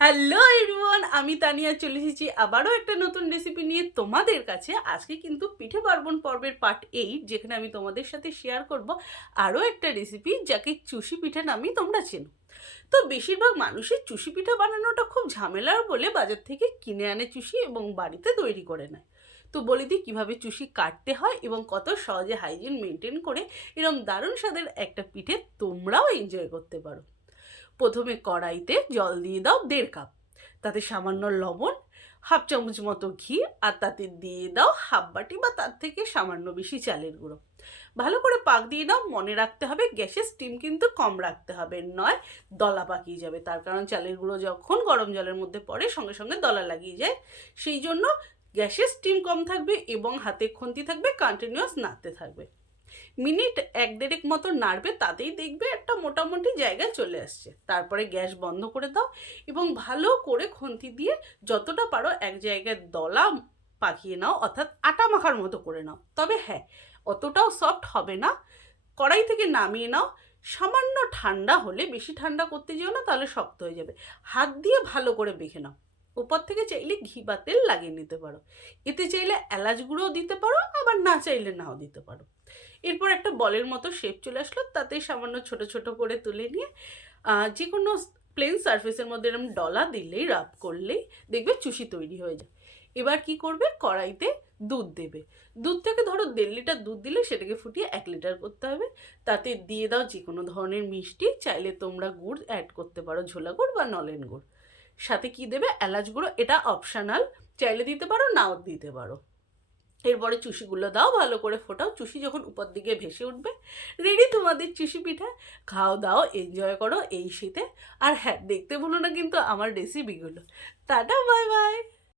Hello everyone, আমি তানিয়া চলে এসেছি আবারও একটা নতুন রেসিপি নিয়ে তোমাদের কাছে। আজকে কিন্তু পিঠে পার্বণ পর্বের পার্ট 8, যেখানে আমি তোমাদের সাথে শেয়ার করব আরও একটা রেসিপি যাকে চুষি পিঠে নামেই তোমরা চেনো। তো বেশিরভাগ মানুষের চুষি পিঠা বানানোটা খুব ঝামেলার বলে বাজার থেকে কিনে আনে চুষি এবং বাড়িতে তৈরি করে নেয়। তো বলে দিই কীভাবে চুষি কাটতে হয় এবং কত সহজে হাইজিন মেনটেন করে এরকম দারুণ স্বাদের একটা পিঠে তোমরাও এনজয় করতে পারো। প্রথমে কড়াইতে জল দিয়ে দাও 1.5 কাপ, তাতে সামান্য লবণ, হাফ চামচ মতো ঘি, আর তাতে দিয়ে দাও হাফ বাটি বা তার থেকে সামান্য বেশি চালের গুঁড়ো। ভালো করে পাক দিয়ে দাও। মনে রাখতে হবে গ্যাসের স্টিম কিন্তু কম রাখতে হবে, নয় দলা পাকিয়ে যাবে। তার কারণ চালের গুঁড়ো যখন গরম জলের মধ্যে পড়ে সঙ্গে সঙ্গে দলা লাগিয়ে যায়। সেই জন্য গ্যাসের স্টিম কম থাকবে এবং হাতে খুন্তি থাকবে, কন্টিনিউয়াস নাড়তে থাকবে। মিনিট 1-1.5 মতো নাড়বে, তাতেই দেখবে একটা মোটামুটি জায়গায় চলে আসছে। তারপরে গ্যাস বন্ধ করে দাও এবং ভালো করে খুন্তি দিয়ে যতটা পারো এক জায়গায় দলা পাকিয়ে নাও, অর্থাৎ আটা মাখার মতো করে নাও। তবে হ্যাঁ, অতটাও সফট হবে না। কড়াই থেকে নামিয়ে নাও। সামান্য ঠান্ডা হলে, বেশি ঠান্ডা করতে যেও না, তাহলে শক্ত হয়ে যাবে। হাত দিয়ে ভালো করে মেখে নাও। উপর থেকে চাইলে ঘি বা তেল লাগিয়ে নিতে পারো। এতে চাইলে এলাচ গুঁড়োও দিতে পারো, আবার না চাইলে নাও দিতে পারো। এরপর একটা বলের মতো শেপ চলে আসলো, তাতে সামান্য ছোট ছোট করে তুলে নিয়ে যে কোনো প্লেন সারফেসের মধ্যে এরকম ডলা দিলেই, রাব করলেই দেখবে চুষি তৈরি হয়ে যায়। এবার কি করবে, কড়াইতে দুধ দেবে। দুধ থেকে ধরো 1.5 লিটার দুধ দিলে সেটাকে ফুটিয়ে 1 লিটার করতে হবে। তাতে দিয়ে দাও যে কোনো ধরনের মিষ্টি, চাইলে তোমরা গুড় অ্যাড করতে পারো, ঝোলা গুড় বা নলেন গুড়। সাথে কি দেবে, এলাচ গুঁড়ো, এটা অপশনাল, চাইলে দিতে পারো নাও দিতে পারো। এরপরে চুষিগুলো দাও, ভালো করে ফোটাও। চুষি যখন উপর দিকে ভেসে উঠবে, রেডি তোমাদের চুষি পিঠা। খাও দাও, এনজয় করো এই শীতে। আর হ্যাঁ, দেখতে ভুলো না কিন্তু আমার রেসিপিগুলো। Tata, bye bye.